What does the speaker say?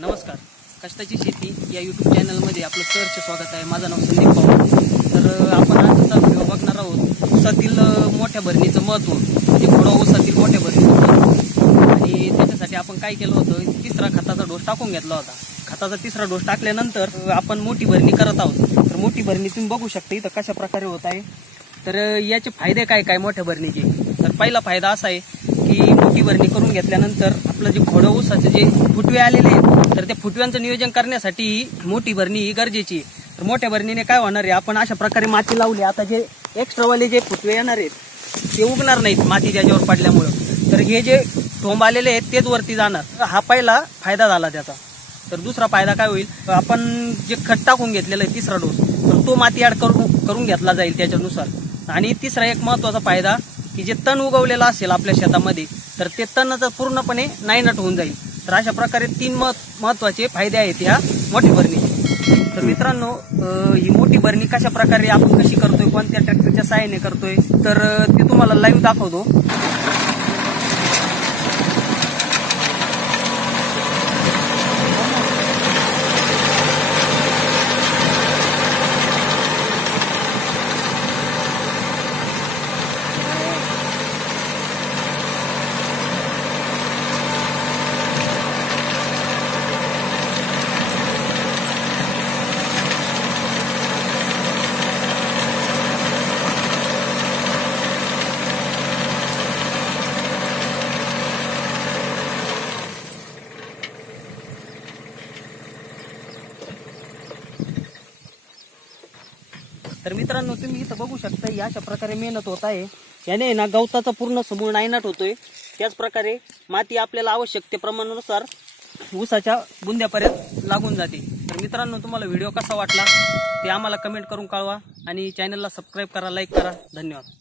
नमस्कार. कष्टाची शेती या यूट्यूब चॅनलमध्ये आपलं सहर्ष स्वागत आहे. माझं नाव संदीप पवार. तर आपण आजचा व्हिडिओ बघणार आहोत ऊसातील मोठ्या भरणीचं महत्त्व, म्हणजे थोडा ऊसातील मोठ्या भरणीचं महत्त्व. आणि त्याच्यासाठी आपण काय केलं होतं, तिसरा खताचा डोस टाकून घेतला होता. खताचा तिसरा डोस टाकल्यानंतर आपण मोठी भरणी करत आहोत. तर मोठी भरणी तुम्ही बघू शकता इथं कशा प्रकारे होत आहे. तर याचे फायदे काय काय मोठ्या भरणीचे. तर पहिला फायदा असा आहे की मोठी भरणी करून घेतल्यानंतर आपलं जे खोडं ऊसाचे जे फुटवे आलेले आहेत, तर त्या फुटव्यांचं नियोजन करण्यासाठी मोठी भरणी ही गरजेची आहे. तर मोठ्या भरणीने काय होणार आहे, आपण अशा प्रकारे माती लावली, आता जे एक्स्ट्रावाले जे फुटवे येणार आहेत ते उगणार नाहीत माती त्याच्यावर पडल्यामुळं. तर हे जे ठोंब आलेले आहेत तेच वरती जाणार. हा पहिला फायदा झाला त्याचा. तर दुसरा फायदा काय होईल, आपण जे खत टाकून घेतलेलं आहे तिसरा डोस, तर तो माती ऍड करून घेतला जाईल त्याच्यानुसार. आणि तिसरा एक महत्वाचा फायदा की जे तण उगवलेलं असेल आपल्या शेतामध्ये, तर ते तणाचं पूर्णपणे नायनाट होऊन जाईल. तर अशा प्रकारे 3 महत्वाचे फायदे आहेत ह्या मोठी भरणी. तर मित्रांनो, ही मोठी भरणी कशा प्रकारे आपण कशी करतोय, कोणत्या ट्रॅक्टरच्या सहाय्याने करतोय, तर ते तुम्हाला लाईव्ह दाखवतो. तर मित्रांनो, तुम्ही इथं बघू शकता या अशा प्रकारे मेहनत होत आहे. याने ना गवताचा पूर्ण समूळ नायनाट होतोय. त्याच प्रकारे माती आपल्याला आवश्यकतेप्रमाणानुसार ऊसाच्या बुंद्यापर्यंत लागून जाते. तर मित्रांनो, तुम्हाला व्हिडिओ कसा वाटला ते आम्हाला कमेंट करून कळवा आणि चॅनलला सबस्क्राईब करा, लाईक करा. धन्यवाद.